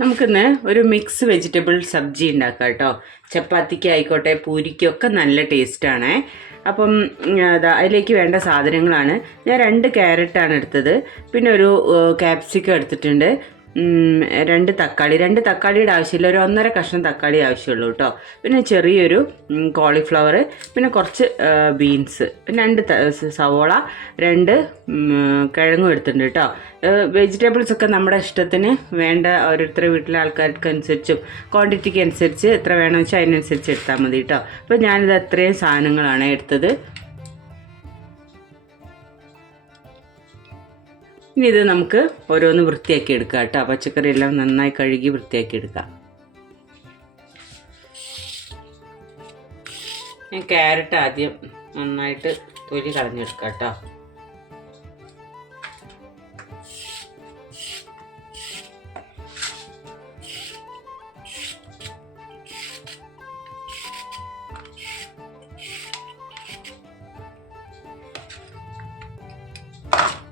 നമുക്കിന്ന് ഒരു mix vegetable sabzi ഉണ്ടാക്കാം കേട്ടോ. ചപ്പാത്തിക്ക് ആയിക്കോട്ടെ പൂരിക്കൊക്കെ നല്ല ടേസ്റ്റാണ് അപ്പം അതിലേക്ക് വേണ്ട സാധനങ്ങളാണ്. ഞാൻ രണ്ട് ക്യാരറ്റാണ് എടുത്തത്. പിന്നെ ഒരു ക്യാപ്സിക്കം എടുത്തിട്ടുണ്ട്. രണ്ട് തക്കാളി. രണ്ട് തക്കാളിയുടെ ആവശ്യമില്ല. ഒരു ഒന്നര കഷ്ണം തക്കാളി ആവശ്യമുള്ളൂ കേട്ടോ. പിന്നെ ചെറിയൊരു കോളിഫ്ലവർ പിന്നെ കുറച്ച് ബീൻസ് രണ്ട് സവോള രണ്ട് കിഴങ്ങും എടുത്തിട്ടുണ്ട് കേട്ടോ. വെജിറ്റബിൾസ് ഒക്കെ നമ്മുടെ ഇഷ്ടത്തിന് വേണ്ട ഓരോരുത്തരുടെ വീട്ടിലെ ആൾക്കാർക്ക് അനുസരിച്ചും ക്വാണ്ടിറ്റിക്ക് അനുസരിച്ച് എത്ര വേണമെന്ന് വെച്ചാൽ അതിനനുസരിച്ച് എടുത്താൽ മതി കേട്ടോ. അപ്പോൾ ഞാനിത് അത്രയും സാധനങ്ങളാണ് എടുത്തത്. ഇനി ഇത് നമുക്ക് ഓരോന്ന് വൃത്തിയാക്കി എടുക്കാം കേട്ടോ. പച്ചക്കറി എല്ലാം നന്നായി കഴുകി വൃത്തിയാക്കി എടുക്കാം. ഞാൻ ക്യാരറ്റ് ആദ്യം നന്നായിട്ട് തൊലി കളഞ്ഞെടുക്കാം കേട്ടോ.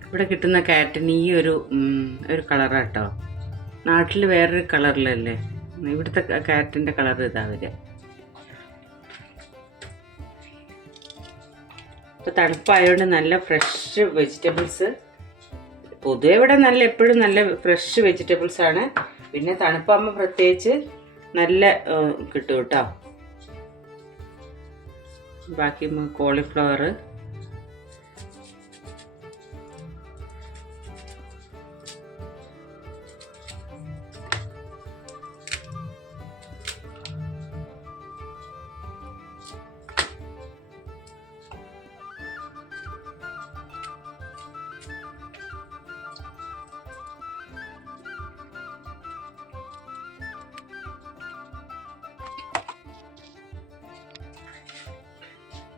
ഇവിടെ കിട്ടുന്ന ക്യാരറ്റിന് ഈ ഒരു ഒരു കളറാണ് കേട്ടോ നാട്ടിൽ വേറൊരു കളറിലല്ലേ ഇവിടുത്തെ ക്യാരറ്റിന്റെ കളർ ഇതാ വരിക. ഇപ്പോൾ തണുപ്പായതുകൊണ്ട് നല്ല ഫ്രഷ് വെജിറ്റബിൾസ് പൊതുവെ ഇവിടെ നല്ല എപ്പോഴും നല്ല ഫ്രഷ് വെജിറ്റബിൾസ് ആണ്. പിന്നെ തണുപ്പാകുമ്പോൾ പ്രത്യേകിച്ച് നല്ല കിട്ടും കേട്ടോ ബാക്കി കോളിഫ്ലവർ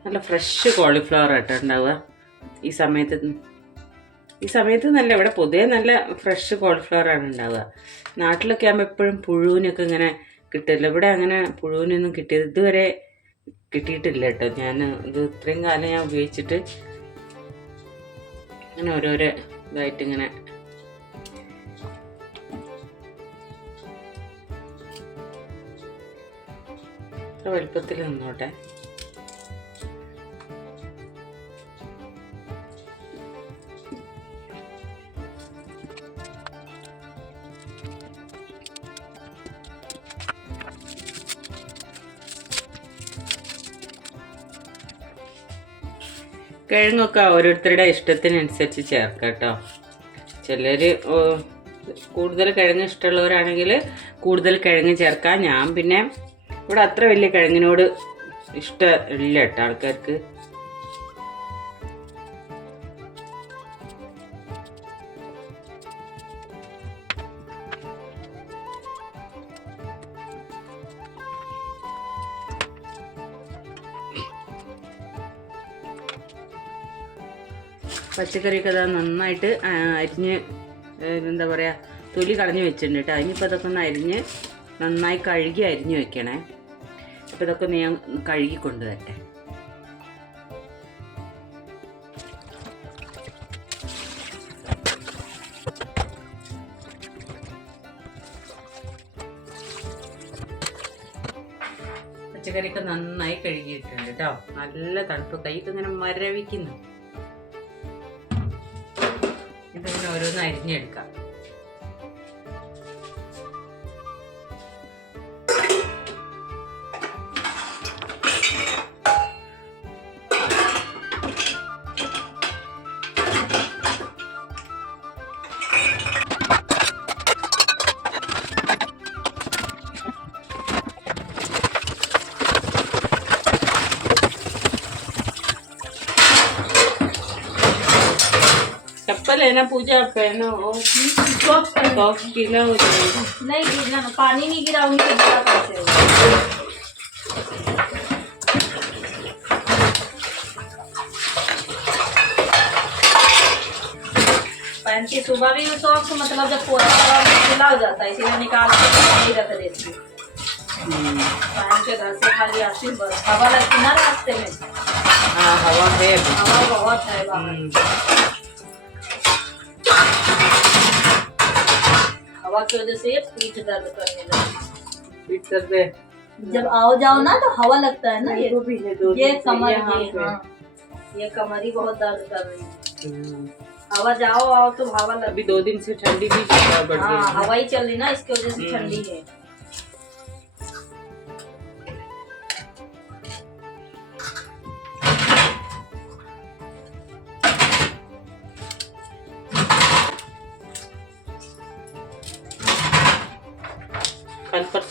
നല്ല ഫ്രഷ് കോളിഫ്ലവർ ആയിട്ട് ഉണ്ടാവുക. ഈ സമയത്ത് ഈ സമയത്ത് നല്ല ഇവിടെ പൊതുവേ നല്ല ഫ്രഷ് കോളിഫ്ലവർ ആണ് ഉണ്ടാവുക. നാട്ടിലൊക്കെ ആകുമ്പോൾ എപ്പോഴും പുഴുവിനൊക്കെ ഇങ്ങനെ കിട്ടില്ല ഇവിടെ അങ്ങനെ പുഴുവിനൊന്നും കിട്ടിയത് ഇതുവരെ കിട്ടിയിട്ടില്ല കേട്ടോ. ഞാൻ ഇത് ഇത്രയും കാലം ഞാൻ ഉപയോഗിച്ചിട്ട് അങ്ങനെ ഓരോരോ ഇതായിട്ട് ഇങ്ങനെ വലുപ്പത്തിൽ നിന്നോട്ടെ. കിഴങ്ങൊക്കെ ഓരോരുത്തരുടെ ഇഷ്ടത്തിനനുസരിച്ച് ചേർക്കാം കേട്ടോ ചിലർ കൂടുതൽ കിഴങ്ങ് ഇഷ്ടമുള്ളവരാണെങ്കിൽ കൂടുതൽ കിഴങ്ങ് ചേർക്കാം. ഞാൻ പിന്നെ ഇവിടെ അത്ര വലിയ കിഴങ്ങിനോട് ഇഷ്ടമില്ല കേട്ടോ ആൾക്കാർക്ക്. പച്ചക്കറിയൊക്കെ അതാ നന്നായിട്ട് അരിഞ്ഞ് എന്താ പറയുക തൊലി കളഞ്ഞ് വെച്ചിട്ടുണ്ട് കേട്ടോ അതിനിപ്പോൾ ഇതൊക്കെ ഒന്ന് അരിഞ്ഞ് നന്നായി കഴുകി അരിഞ്ഞ് വെക്കണേ. അപ്പോൾ ഇതൊക്കെ ഒന്ന് ഞാൻ കഴുകി കൊണ്ടുവരട്ടെ. പച്ചക്കറിയൊക്കെ നന്നായി കഴുകിയിട്ടുണ്ട് കേട്ടോ നല്ല തണുപ്പ്. കൈക്ക് ഇങ്ങനെ മരവിക്കുന്നു. ഓരോന്ന് അരിഞ്ഞെടുക്കാം. चप्पल ना पूजा पहनो है। सौ किलो हो जाएगा। नहीं गिरना ना पानी नहीं गिराऊँगी तो बड़ा कैसे होगा? पहन के सुबह भी सॉक्स मतलब जब पूरा गीला हो जाता है इसीलिए निकाल के नहीं रख देती हूँ। पहन के घर से खाली आती हूँ बस। हवा लगती ना रास्ते में? हाँ हवा है। हवा बहुत है बाहर। हवा की वजह से ये पीठ दर्द करने लगी। पीठ दर्द है जब आओ जाओ ना तो हवा लगता है ना ये? भी है दो ये कमर हाँ। ये कमर ही बहुत दर्द कर रही है। हम्म, हवा जाओ आओ तो हवा लग अभी दो दिन से ठंडी भी बढ़ हाँ गई है। हवा ही चल रही ना इसकी वजह से हम्म। ठंडी है।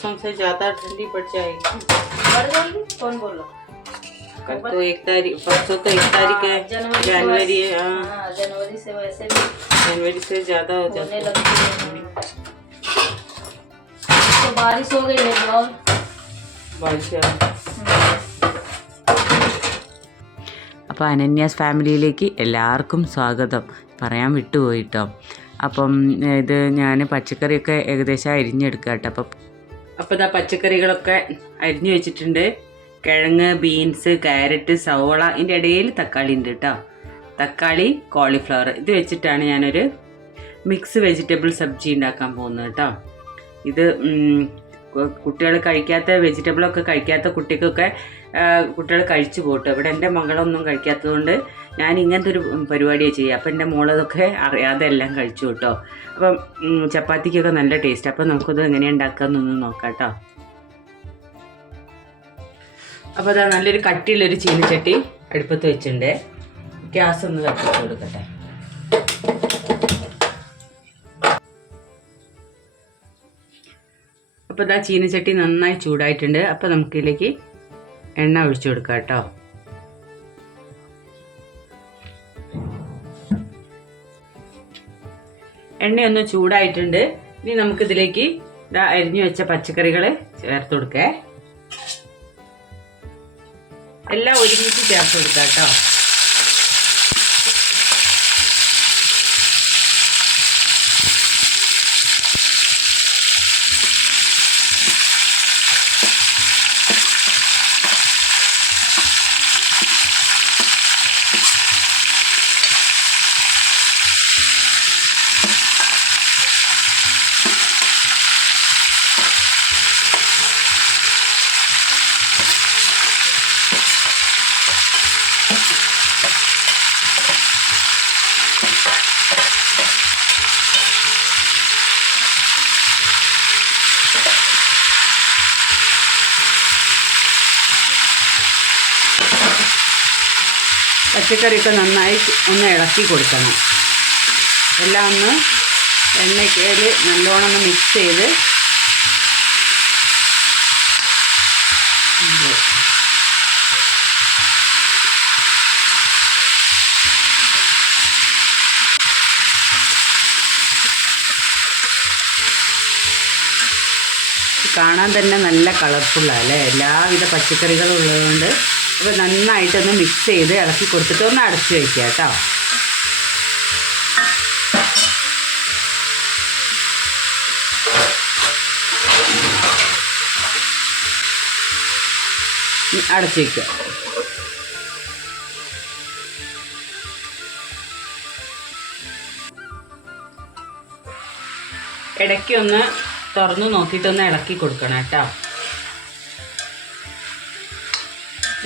कल परसों से ज्यादा ठंडी बढ़ जाएगी बढ़ जाएगी कौन बोलो कल तो एक तारीख परसों तो एक तारीख है हाँ, जनवरी से जनवरी वैसे- है हाँ, हाँ जनवरी से वैसे भी जनवरी से ज्यादा हो जाता होने है लगती है तो बारिश हो गई है और बारिश അപ്പോൾ അനന്യാസ് ഫാമിലിയിലേക്ക് എല്ലാവർക്കും സ്വാഗതം പറയാൻ വിട്ടുപോയിട്ടോ അപ്പം ഇത് ഞാൻ പച്ചക്കറിയൊക്കെ ഏകദേശം അരിഞ്ഞെടുക്കുക കേട്ടോ അപ്പം അപ്പോൾ ഇതാ പച്ചക്കറികളൊക്കെ അരിഞ്ഞു വെച്ചിട്ടുണ്ട്. കിഴങ്ങ് ബീൻസ് ക്യാരറ്റ് സവോള ഇതിന്റെ ഇടയിൽ തക്കാളി ഉണ്ട് കേട്ടോ തക്കാളി കോളിഫ്ലവർ ഇത് വെച്ചിട്ടാണ് ഞാനൊരു മിക്സ് വെജിറ്റബിൾ സബ്ജി ഉണ്ടാക്കാൻ പോകുന്നത് കേട്ടോ ഇത് കുട്ടികൾ കഴിക്കാത്ത വെജിറ്റബിളൊക്കെ കഴിക്കാത്ത കുട്ടിക്കൊക്കെ കുട്ടികൾ കഴിച്ചു പോട്ടെ ഇവിടെ എന്റെ മകളൊന്നും കഴിക്കാത്തതുകൊണ്ട് ഞാൻ ഇങ്ങനത്തെ ഒരു പരിപാടിയാണ് ചെയ്യുക. അപ്പം എന്റെ മോളതൊക്കെ അറിയാതെ എല്ലാം കഴിച്ചു കേട്ടോ. അപ്പം ചപ്പാത്തിക്കൊക്കെ നല്ല ടേസ്റ്റ് അപ്പം നമുക്കത് എങ്ങനെ ഉണ്ടാക്കാമെന്നൊന്ന് നോക്കാം കേട്ടോ അപ്പോൾ അതാ നല്ലൊരു കട്ടിയുള്ളൊരു ചീനിച്ചട്ടി അടുപ്പത്ത് വെച്ചിട്ടുണ്ട്. ഗ്യാസ് ഒന്ന് കത്തിച്ച് കൊടുക്കട്ടെ. അപ്പോൾ ഇതാ ചീനച്ചട്ടി നന്നായി ചൂടായിട്ടുണ്ട്. അപ്പോൾ നമുക്കിതിലേക്ക് എണ്ണ ഒഴിച്ചു കൊടുക്കാം കേട്ടോ. എണ്ണയൊന്ന് ചൂടായിട്ടുണ്ട്. ഇനി നമുക്കിതിലേക്ക് ഇതാ അരിഞ്ഞു വെച്ച പച്ചക്കറികൾ ചേർത്ത് കൊടുക്കേ. എല്ലാം ഒരുമിച്ച് ചേർത്ത് കൊടുക്കാം കേട്ടോ പച്ചക്കറിയൊക്കെ നന്നായി ഒന്ന് ഇളക്കി കൊടുക്കണം. എല്ലാം ഒന്ന് എണ്ണയ്ക്കേൽ നല്ലോണം ഒന്ന് മിക്സ് ചെയ്ത് കാണാൻ തന്നെ നല്ല കളർഫുള്ളാണ് അല്ലേ? എല്ലാവിധ പച്ചക്കറികളും ഉള്ളതുകൊണ്ട് അപ്പോൾ നന്നായിട്ടൊന്ന് മിക്സ് ചെയ്ത് ഇളക്കി കൊടുത്തിട്ട് ഒന്ന് അടച്ച് വയ്ക്കുക കേട്ടോ. അടച്ച് വയ്ക്കുക ഇടയ്ക്കൊന്ന് തുറന്ന് നോക്കിയിട്ടൊന്ന് ഇളക്കി കൊടുക്കണം കേട്ടോ.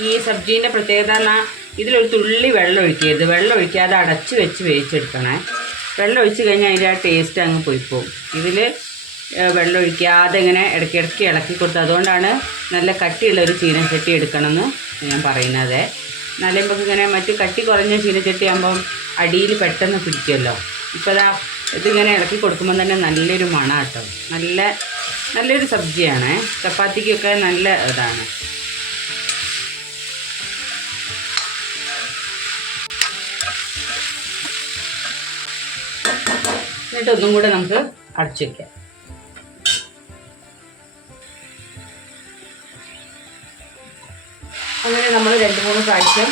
ഈ സബ്ജീന്റെ പ്രത്യേകത എന്നാൽ ഇതിലൊരു തുള്ളി വെള്ളം ഒഴിക്കരുത്. വെള്ളം ഒഴിക്കാതെ അടച്ച് വെച്ച് വേവിച്ചെടുക്കണേ. വെള്ളം ഒഴിച്ച് കഴിഞ്ഞാൽ അതിന്റെ ആ ടേസ്റ്റ് അങ്ങ് പോയിപ്പോവും ഇതിൽ വെള്ളം ഒഴിക്കാതെ ഇങ്ങനെ ഇടയ്ക്കിടയ്ക്ക് ഇളക്കി കൊടുത്ത് അതുകൊണ്ടാണ് നല്ല കട്ടിയുള്ള ഒരു ചീനച്ചട്ടി എടുക്കണമെന്ന് ഞാൻ പറയുന്നത്. എന്നാലേ ഇങ്ങനെ മറ്റ് കട്ടി കുറഞ്ഞ ചീനച്ചട്ടി ആകുമ്പം അടിയിൽ പെട്ടെന്ന് പിടിക്കുമല്ലോ. ഇപ്പോൾ ദാ ഇതിങ്ങനെ ഇളക്കി കൊടുക്കുമ്പോൾ തന്നെ നല്ലൊരു മണം കേട്ടോ നല്ല നല്ലൊരു സബ്ജിയാണ്. ചപ്പാത്തിക്കൊക്കെ നല്ല ഇതാണ്. എന്നിട്ട് ഒന്നും കൂടെ നമുക്ക് അടച്ചു വയ്ക്കാം അങ്ങനെ നമ്മൾ രണ്ട് മൂന്ന് പ്രാവശ്യം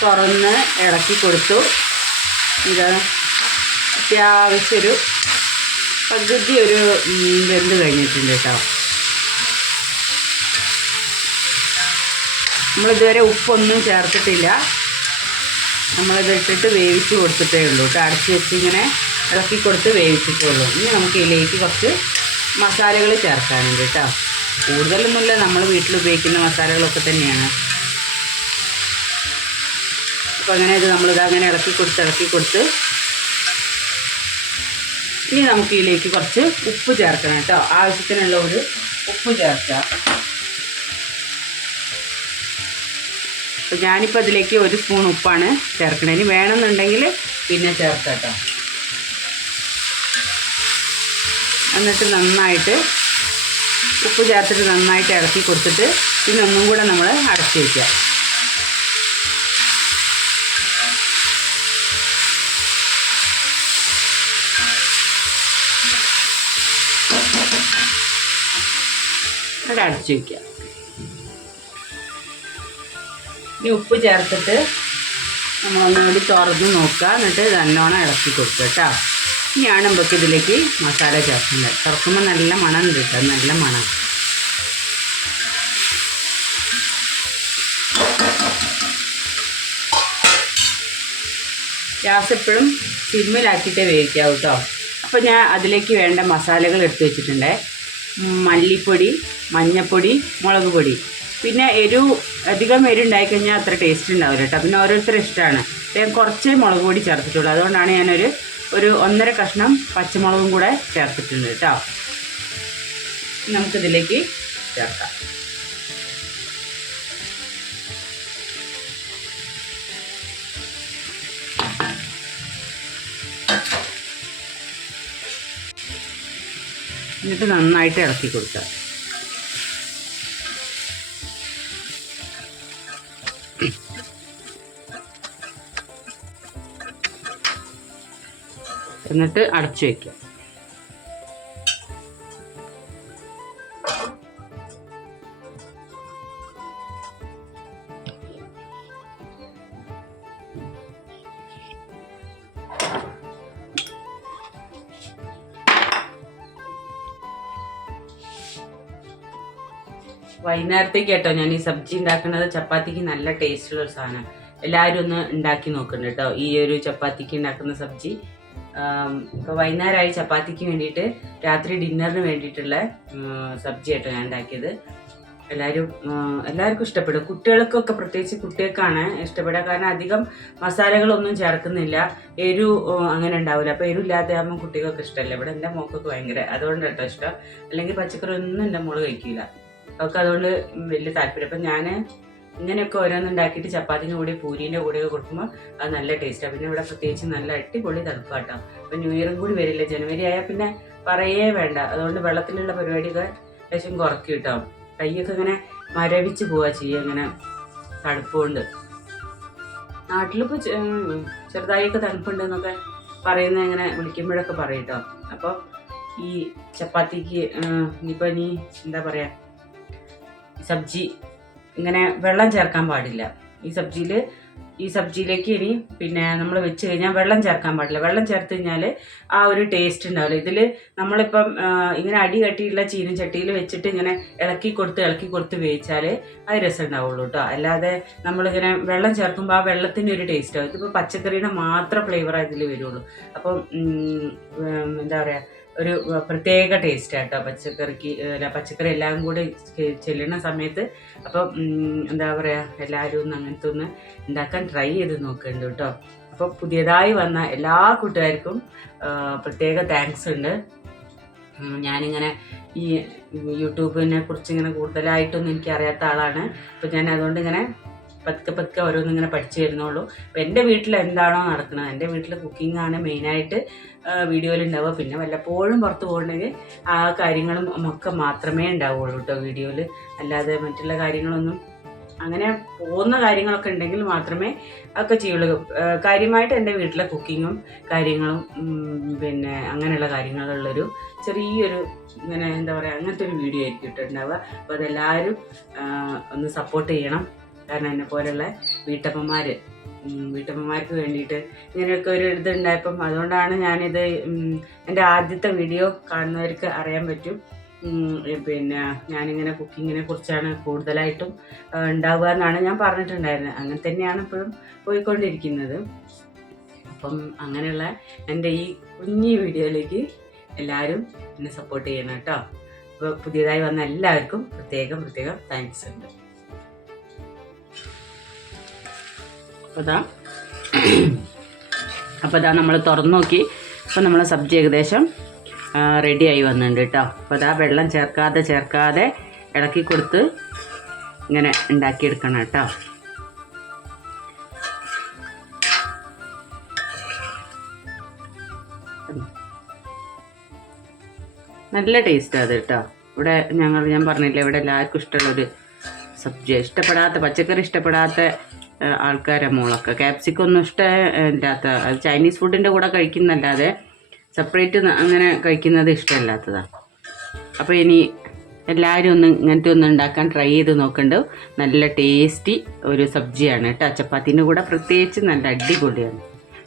തുറന്ന് ഇളക്കി കൊടുത്തു. ഇത് അത്യാവശ്യം ഒരു പകുതി ഒരു വെന്ത് കഴിഞ്ഞിട്ടുണ്ട് കേട്ടോ. നമ്മളിതുവരെ ഉപ്പൊന്നും ചേർത്തിട്ടില്ല. നമ്മളിത് ഇട്ടിട്ട് വേവിച്ച് കൊടുത്തിട്ടേ ഉള്ളൂ. കേട്ടോ അടച്ച് വെച്ച് ഇങ്ങനെ ഇളക്കി കൊടുത്ത് വേവിച്ചിട്ടുള്ളൂ. ഇനി നമുക്ക് ഇതിലേക്ക് കുറച്ച് മസാലകൾ ചേർക്കാനുണ്ട് കേട്ടോ. കൂടുതലൊന്നുമില്ല നമ്മൾ വീട്ടിൽ ഉപയോഗിക്കുന്ന മസാലകളൊക്കെ തന്നെയാണ്. അപ്പോൾ അങ്ങനെ ഇത് നമ്മളിത് അങ്ങനെ ഇളക്കി കൊടുത്ത് ഇളക്കി കൊടുത്ത് ഇനി നമുക്ക് ഇതിലേക്ക് കുറച്ച് ഉപ്പ് ചേർക്കണം കേട്ടോ. ആവശ്യത്തിനുള്ള ഒരു ഉപ്പ് ചേർക്കാം. അപ്പോൾ ഞാനിപ്പോൾ അതിലേക്ക് ഒരു സ്പൂൺ ഉപ്പാണ് ചേർക്കണത് ഇനി വേണമെന്നുണ്ടെങ്കിൽ പിന്നെ ചേർത്തട്ടോ. എന്നിട്ട് നന്നായിട്ട് ഉപ്പ് ചേർത്തിട്ട് നന്നായിട്ട് ഇളക്കി കൊടുത്തിട്ട് പിന്നെ ഒന്നും കൂടെ നമ്മൾ അടച്ചു വയ്ക്കുക അവിടെ അടച്ചു വയ്ക്കുക ഇനി ഉപ്പ് ചേർത്തിട്ട് നമ്മൾ ഒന്നുകൂടി തുറന്ന് നോക്കുക. എന്നിട്ട് നല്ലോണം ഇളക്കി കൊടുക്കുക കേട്ടോ. ഇനിയാണ് നമുക്ക് ഇതിലേക്ക് മസാല ചേർക്കുന്നത്. തുറക്കുമ്പോൾ നല്ല മണം ഉണ്ട് കേട്ടോ. നല്ല മണം. ഗ്യാസ് എപ്പോഴും സിമ്മിലാക്കിയിട്ടേ വേവിക്കാവൂ കേട്ടോ. അപ്പോൾ ഞാൻ അതിലേക്ക് വേണ്ട മസാലകൾ എടുത്തു വെച്ചിട്ടുണ്ട്. മല്ലിപ്പൊടി മഞ്ഞൾപ്പൊടി മുളക് പൊടി. പിന്നെ എരിവ് അധികം എരിവ് ഉണ്ടായിക്കഴിഞ്ഞാൽ അത്ര ടേസ്റ്റ് ഉണ്ടാവില്ല കേട്ടോ പിന്നെ ഓരോരുത്തരുടെ ഇഷ്ടമാണ് ഞാൻ കുറച്ച് മുളക് പൊടി ചേർത്തിട്ടുള്ളൂ. അതുകൊണ്ടാണ് ഞാനൊരു ഒരു ഒന്നര കഷ്ണം പച്ചമുളകും കൂടെ ചേർത്തിട്ടുണ്ട് കേട്ടോ നമുക്കിതിലേക്ക് ചേർക്കാം. എന്നിട്ട് നന്നായിട്ട് ഇളക്കി കൊടുക്കുക. എന്നിട്ട് അടച്ചു വയ്ക്കുക വൈകുന്നേരത്തേക്ക് കേട്ടോ ഞാൻ ഈ സബ്ജി ഉണ്ടാക്കുന്നത്. ചപ്പാത്തിക്ക് നല്ല ടേസ്റ്റുള്ള ഒരു സാധനം എല്ലാവരും ഒന്ന് ഉണ്ടാക്കി നോക്കുന്നുണ്ട് കേട്ടോ. ഈ ഒരു ചപ്പാത്തിക്ക് ഉണ്ടാക്കുന്ന സബ്ജി ഇപ്പോൾ വൈകുന്നേരമായി ചപ്പാത്തിക്ക് വേണ്ടിയിട്ട് രാത്രി ഡിന്നറിന് വേണ്ടിയിട്ടുള്ള സബ്ജി ആയിട്ട് ഞാൻ ഉണ്ടാക്കിയത്. എല്ലാവരും എല്ലാവർക്കും ഇഷ്ടപ്പെടും. കുട്ടികൾക്കൊക്കെ പ്രത്യേകിച്ച് കുട്ടികൾക്കാണ് ഇഷ്ടപ്പെടുക. കാരണം അധികം മസാലകളൊന്നും ചേർക്കുന്നില്ല. എരു അങ്ങനെ ഉണ്ടാവില്ല അപ്പോൾ എരിവില്ലാതെ ആകുമ്പോൾ കുട്ടികൾക്ക് ഇഷ്ടമല്ല. ഇവിടെ എന്റെ മോക്കൊക്കെ ഭയങ്കര അതുകൊണ്ട് കേട്ടോ ഇഷ്ടം. അല്ലെങ്കിൽ പച്ചക്കറി ഒന്നും എന്റെ മോൾ കഴിക്കില്ല അവർക്ക് അതുകൊണ്ട് വലിയ താല്പര്യം. അപ്പം ഞാൻ ഇങ്ങനെയൊക്കെ ഓരോന്നുണ്ടാക്കിയിട്ട് ചപ്പാത്തിന്റെ കൂടെ പൂരീന്റെ കൂടെ കൊടുക്കുമ്പോൾ അത് നല്ല ടേസ്റ്റാണ് പിന്നെ ഇവിടെ പ്രത്യേകിച്ച് നല്ല അടിപൊളി തണുപ്പാട്ടോ അപ്പം ന്യൂ ഇയറും കൂടി വരില്ല? ജനുവരി ആയാൽ പിന്നെ പറയേ വേണ്ട. അതുകൊണ്ട് വെള്ളത്തിലുള്ള പരിപാടിയൊക്കെ ലേശം കുറയ്ക്കും കേട്ടോ. കൈയൊക്കെ ഇങ്ങനെ മരവിച്ച് പോവാ ചെയ്യുക ഇങ്ങനെ തണുപ്പുകൊണ്ട്. നാട്ടിലിപ്പോൾ ചെറുതായൊക്കെ തണുപ്പുണ്ട് എന്നൊക്കെ പറയുന്നത് ഇങ്ങനെ വിളിക്കുമ്പോഴൊക്കെ പറയും കേട്ടോ. അപ്പോൾ ഈ ചപ്പാത്തിക്ക് ഇനിയിപ്പോൾ ഇനി എന്താ പറയുക സബ്ജി ഇങ്ങനെ വെള്ളം ചേർക്കാൻ പാടില്ല. ഈ സബ്ജിയിൽ ഈ സബ്ജിയിലേക്ക് ഇനി പിന്നെ നമ്മൾ വെച്ച് കഴിഞ്ഞാൽ വെള്ളം ചേർക്കാൻ പാടില്ല. വെള്ളം ചേർത്ത് കഴിഞ്ഞാൽ ആ ഒരു ടേസ്റ്റ് ഉണ്ടാവില്ല. ഇതിൽ നമ്മളിപ്പം ഇങ്ങനെ അടി കട്ടിയിട്ടുള്ള ചീനും ചട്ടിയിൽ വെച്ചിട്ട് ഇങ്ങനെ ഇളക്കി കൊടുത്ത് ഇളക്കി കൊടുത്ത് വേവിച്ചാൽ അത് രസം ഉണ്ടാവുള്ളൂ കേട്ടോ അല്ലാതെ നമ്മളിങ്ങനെ വെള്ളം ചേർക്കുമ്പോൾ ആ വെള്ളത്തിന്റെ ഒരു ടേസ്റ്റ് ആവും. ഇതിപ്പോൾ പച്ചക്കറിയുടെ മാത്രം ഫ്ലേവർ ഇതിൽ വരുള്ളൂ. അപ്പം എന്താ പറയുക ഒരു പ്രത്യേക ടേസ്റ്റ് ആട്ടോ പച്ചക്കറിക്ക് പച്ചക്കറി എല്ലാം കൂടി ചെല്ലുന്ന സമയത്ത് അപ്പം എന്താ പറയുക എല്ലാവരും ഒന്ന് അങ്ങനത്തെ ഒന്ന് ഉണ്ടാക്കാൻ ട്രൈ ചെയ്ത് നോക്കുന്നുണ്ട് കേട്ടോ. അപ്പോൾ പുതിയതായി വന്ന എല്ലാ കൂട്ടുകാർക്കും പ്രത്യേക താങ്ക്സ് ഉണ്ട്. ഞാനിങ്ങനെ ഈ യൂട്യൂബിനെ കുറിച്ച് ഇങ്ങനെ കൂടുതലായിട്ടൊന്നും എനിക്ക് അറിയാത്ത ആളാണ്. അപ്പോൾ ഞാൻ അതുകൊണ്ട് ഇങ്ങനെ പതുക്കെ പതുക്കെ ഓരോന്നിങ്ങനെ പഠിച്ചു വരുന്നുള്ളൂ. അപ്പോൾ എന്റെ വീട്ടിൽ എന്താണോ നടക്കുന്നത് എന്റെ വീട്ടിൽ കുക്കിംഗ് ആണ് മെയിനായിട്ട് വീഡിയോയിൽ ഉണ്ടാവുക പിന്നെ വല്ലപ്പോഴും പുറത്ത് പോകണമെങ്കിൽ ആ കാര്യങ്ങളും ഒക്കെ മാത്രമേ ഉണ്ടാവുള്ളൂ കേട്ടോ വീഡിയോയിൽ അല്ലാതെ മറ്റുള്ള കാര്യങ്ങളൊന്നും അങ്ങനെ പോകുന്ന കാര്യങ്ങളൊക്കെ ഉണ്ടെങ്കിൽ മാത്രമേ ഒക്കെ ചെയ്യുള്ളൂ. കാര്യമായിട്ട് എന്റെ വീട്ടിലെ കുക്കിങ്ങും കാര്യങ്ങളും പിന്നെ അങ്ങനെയുള്ള കാര്യങ്ങളുള്ളൊരു ചെറിയൊരു ഇങ്ങനെ എന്താ പറയുക അങ്ങനത്തെ ഒരു വീഡിയോ ആയിരിക്കും ഇട്ടുണ്ടാവുക അപ്പോൾ അതെല്ലാവരും ഒന്ന് സപ്പോർട്ട് ചെയ്യണം. കാരണം എന്നെ പോലെയുള്ള വീട്ടമ്മമാർ വീട്ടമ്മമാർക്ക് വേണ്ടിയിട്ട് ഇങ്ങനെയൊക്കെ ഒരു ഇതുണ്ടായപ്പം അതുകൊണ്ടാണ് ഞാനിത് എന്റെ ആദ്യത്തെ വീഡിയോ കാണുന്നവർക്ക് അറിയാൻ പറ്റും. പിന്നെ ഞാനിങ്ങനെ കുക്കിങ്ങിനെ കുറിച്ചാണ് കൂടുതലായിട്ടും ഉണ്ടാവുക എന്നാണ് ഞാൻ പറഞ്ഞിട്ടുണ്ടായിരുന്നത്. അങ്ങനെ തന്നെയാണ് ഇപ്പോഴും പോയിക്കൊണ്ടിരിക്കുന്നത്. അപ്പം അങ്ങനെയുള്ള എന്റെ ഈ കുഞ്ഞി വീഡിയോയിലേക്ക് എല്ലാവരും എന്നെ സപ്പോർട്ട് ചെയ്യണം കേട്ടോ. അപ്പോൾ പുതിയതായി വന്ന എല്ലാവർക്കും പ്രത്യേകം പ്രത്യേകം താങ്ക്സ് ഉണ്ട്. അപ്പോൾ ഇതാ അപ്പോൾ ഇതാ നമ്മൾ തുറന്നു നോക്കി. അപ്പോൾ നമ്മൾ സബ്ജി ഏകദേശം റെഡിയായി വന്നിട്ടുണ്ട് കേട്ടോ അപ്പോൾ അതാ വെള്ളം ചേർക്കാതെ ചേർക്കാതെ ഇളക്കി കൊടുത്ത് ഇങ്ങനെ ഉണ്ടാക്കിയെടുക്കണം കേട്ടോ നല്ല ടേസ്റ്റാണ് അത് കേട്ടോ ഇവിടെ ഞങ്ങൾ ഞാൻ പറഞ്ഞില്ലേ ഇവിടെ എല്ലാവർക്കും ഇഷ്ടമുള്ളൊരു സബ്ജി ഇഷ്ടപ്പെടാത്ത പച്ചക്കറി ഇഷ്ടപ്പെടാത്ത ആൾക്കാരെ മോളൊക്കെ. ക്യാപ്സിക്കം ഒന്നും ഇഷ്ടമില്ലാത്ത അത് ചൈനീസ് ഫുഡിന്റെ കൂടെ കഴിക്കുന്നല്ലാതെ സെപ്പറേറ്റ് അങ്ങനെ കഴിക്കുന്നത് ഇഷ്ടമില്ലാത്തതാണ് അപ്പോൾ ഇനി എല്ലാവരും ഒന്ന് ഇങ്ങനത്തെ ഒന്ന് ഉണ്ടാക്കാൻ ട്രൈ ചെയ്ത് നോക്കണ്ട്. നല്ല ടേസ്റ്റി ഒരു സബ്ജിയാണ് കേട്ടോ. ചപ്പാത്തിന്റെ കൂടെ പ്രത്യേകിച്ച് നല്ല അടിപൊളിയാണ്.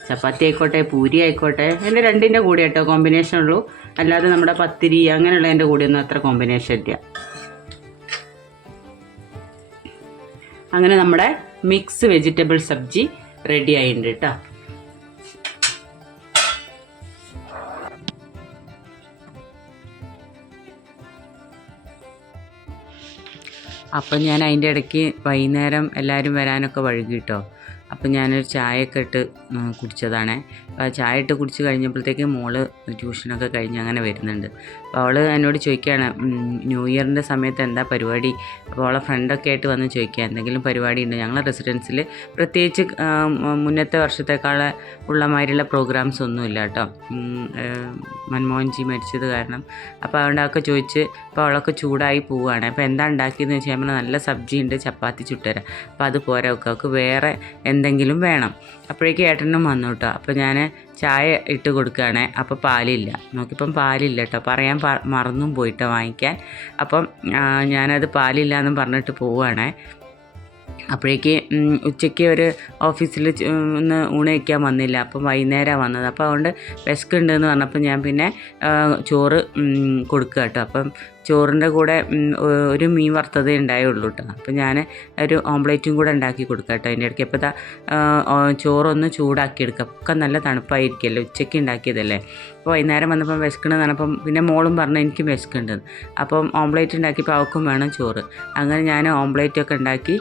ചപ്പാത്തി ആയിക്കോട്ടെ പൂരി ആയിക്കോട്ടെ എന്റെ രണ്ടിന്റെ കൂടെ കേട്ടോ കോമ്പിനേഷൻ ഉള്ളൂ. അല്ലാതെ നമ്മുടെ പത്തിരി അങ്ങനെയുള്ളതിന്റെ കൂടെയൊന്നും അത്ര കോമ്പിനേഷൻ ഇല്ല. അങ്ങനെ നമ്മുടെ മിക്സ് വെജിറ്റബിൾ സബ്ജി റെഡി ആയിട്ടുണ്ട് കേട്ടോ അപ്പം ഞാൻ അതിന്റെ ഇടയ്ക്ക് വൈകുന്നേരം എല്ലാവരും വരാനൊക്കെ വഴുകി കേട്ടോ അപ്പം ഞാനൊരു ചായയൊക്കെ ഇട്ട് കുടിച്ചതാണേ. അപ്പോൾ ആ ചായ ഇട്ട് കുടിച്ച് കഴിഞ്ഞപ്പോഴത്തേക്ക് മോൾ ട്യൂഷനൊക്കെ കഴിഞ്ഞ് അങ്ങനെ വരുന്നുണ്ട്. അപ്പോൾ അവൾ എന്നോട് ചോദിക്കുകയാണ് ന്യൂ ഇയറിന്റെ സമയത്ത് എന്താ പരിപാടി? അപ്പോൾ അവളെ ഫ്രണ്ടൊക്കെ ആയിട്ട് വന്ന് ചോദിക്കുക എന്തെങ്കിലും പരിപാടി ഉണ്ട് ഞങ്ങളെ റെസിഡൻസിൽ പ്രത്യേകിച്ച് മുന്നത്തെ വർഷത്തേക്കാളെ ഉള്ള പ്രോഗ്രാംസ് ഒന്നുമില്ല കേട്ടോ. മൻമോഹൻജി മരിച്ചത് കാരണം. അപ്പോൾ അതുകൊണ്ട് അതൊക്കെ ചോദിച്ച് അപ്പോൾ അവളൊക്കെ ചൂടായി പോവുകയാണ്. അപ്പോൾ എന്താ ഉണ്ടാക്കിയെന്ന് വെച്ചാൽ നമ്മൾ നല്ല സബ്ജി ഉണ്ട് ചപ്പാത്തി ചുട്ടുതരാം അപ്പോൾ അത് പോരാ ഒക്കെ അവൾക്ക് വേറെ എന്തെങ്കിലും വേണം. അപ്പോഴേക്കും ഏട്ടനും വന്നു കേട്ടോ. അപ്പോൾ ഞാൻ ചായ ഇട്ട് കൊടുക്കുകയാണേ. അപ്പോൾ പാലില്ല. നോക്കിയപ്പം പാലില്ല കേട്ടോ. പറയാൻ മറന്നും പോയിട്ടോ വാങ്ങിക്കാൻ. അപ്പം ഞാനത് പാലില്ല എന്നും പറഞ്ഞിട്ട് പോവുകയാണേ. അപ്പോഴേക്ക് ഉച്ചയ്ക്ക് ഒരു ഓഫീസിൽ ഒന്ന് ഊണ് വയ്ക്കാൻ വന്നില്ല. അപ്പം വൈകുന്നേരമാണ് വന്നത്. അപ്പോൾ അതുകൊണ്ട് വിശക്കുണ്ടെന്ന് പറഞ്ഞപ്പോൾ ഞാൻ പിന്നെ ചോറ് കൊടുക്കുക കേട്ടോ. അപ്പം ചോറിന്റെ കൂടെ ഒരു മീൻ വറുത്തതേ ഉണ്ടായുള്ളൂ കേട്ടോ അപ്പോൾ ഞാൻ ഒരു ഓംപ്ലേറ്റും കൂടെ ഉണ്ടാക്കി കൊടുക്കാം കേട്ടോ അതിന്റെ ഇടയ്ക്ക്. അപ്പോൾ ഇതാ ചോറൊന്ന് ചൂടാക്കി എടുക്കുക ഒക്കെ നല്ല തണുപ്പായിരിക്കുമല്ലോ ഉച്ചയ്ക്ക് ഉണ്ടാക്കിയതല്ലേ? അപ്പോൾ വൈകുന്നേരം വന്നപ്പം വിശക്കണമെന്ന് പറഞ്ഞപ്പം പിന്നെ മോളും പറഞ്ഞു എനിക്ക് വിശക്കുണ്ട് അപ്പം ഓംപ്ലേറ്റ് ഉണ്ടാക്കിയപ്പോൾ അവൾക്കും വേണം ചോറ്. അങ്ങനെ ഞാൻ ഓംപ്ലേറ്റൊക്കെ ഉണ്ടാക്കി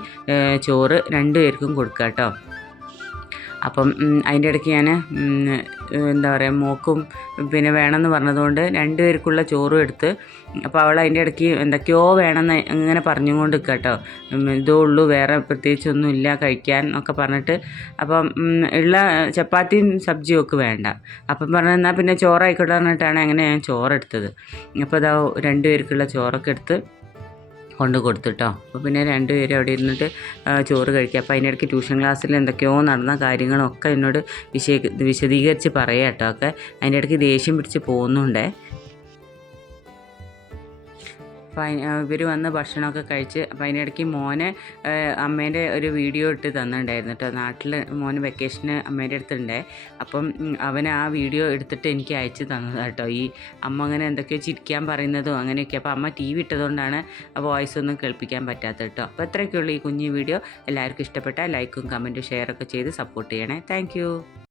ചോറ് രണ്ടുപേർക്കും കൊടുക്കുക കേട്ടോ അപ്പം അതിന്റെ ഇടയ്ക്ക് ഞാൻ എന്താ പറയുക മോക്കും പിന്നെ വേണമെന്ന് പറഞ്ഞതുകൊണ്ട് രണ്ടുപേർക്കുള്ള ചോറും എടുത്ത് അപ്പോൾ അവൾ അതിന്റെ ഇടയ്ക്ക് എന്തൊക്കെയോ വേണമെന്ന് ഇങ്ങനെ പറഞ്ഞുകൊണ്ട് നിൽക്കുക കേട്ടോ ഇതേ ഉള്ളൂ വേറെ പ്രത്യേകിച്ചൊന്നും ഇല്ല കഴിക്കാൻ എന്നൊക്കെ പറഞ്ഞിട്ട്. അപ്പം ഉള്ള ചപ്പാത്തിയും സബ്ജിയും ഒക്കെ വേണ്ട. അപ്പം പറഞ്ഞു എന്നാൽ പിന്നെ ചോറായിക്കോട്ടെ പറഞ്ഞിട്ടാണ് അങ്ങനെ ഞാൻ ചോറെടുത്തത് അപ്പോൾ അതാ രണ്ടുപേർക്കുള്ള ചോറൊക്കെ എടുത്ത് കൊണ്ട് കൊടുത്തിട്ടോ. അപ്പോൾ പിന്നെ രണ്ടുപേരും അവിടെ ഇരുന്നിട്ട് ചോറ് കഴിക്കുക. അപ്പോൾ അതിനിടയ്ക്ക് ട്യൂഷൻ ക്ലാസ്സിൽ എന്തൊക്കെയോ നടന്ന കാര്യങ്ങളൊക്കെ എന്നോട് വിശേ വിശദീകരിച്ച് പറയാം കേട്ടോ ഒക്കെ അതിന്റെ ഇടയ്ക്ക് ദേഷ്യം പിടിച്ച് പോകുന്നുണ്ടേ. ഇവർ വന്ന് ഭക്ഷണമൊക്കെ കഴിച്ച് അപ്പം അതിനിടയ്ക്ക് മോനെ അമ്മേന്റെ ഒരു വീഡിയോ ഇട്ട് തന്നിട്ടുണ്ടായിരുന്നു കേട്ടോ നാട്ടിൽ മോന് വെക്കേഷന് അമ്മേന്റെ അടുത്തുണ്ടേ. അപ്പം അവൻ ആ വീഡിയോ എടുത്തിട്ട് എനിക്ക് അയച്ച് തന്നതാണ് കേട്ടോ ഈ അമ്മ അങ്ങനെ എന്തൊക്കെയോ ചിരിക്കാൻ പറയുന്നതും അങ്ങനെയൊക്കെ. അപ്പോൾ അമ്മ ടി വി ഇട്ടതുകൊണ്ടാണ് ആ വോയിസ് ഒന്നും കേൾപ്പിക്കാൻ പറ്റാത്തത് കേട്ടോ അപ്പോൾ ഇത്രയൊക്കെയുള്ളൂ ഈ കുഞ്ഞു വീഡിയോ. എല്ലാവർക്കും ഇഷ്ടപ്പെട്ട ലൈക്കും കമന്റും ഷെയറൊക്കെ ചെയ്ത് സപ്പോർട്ട് ചെയ്യണേ. താങ്ക്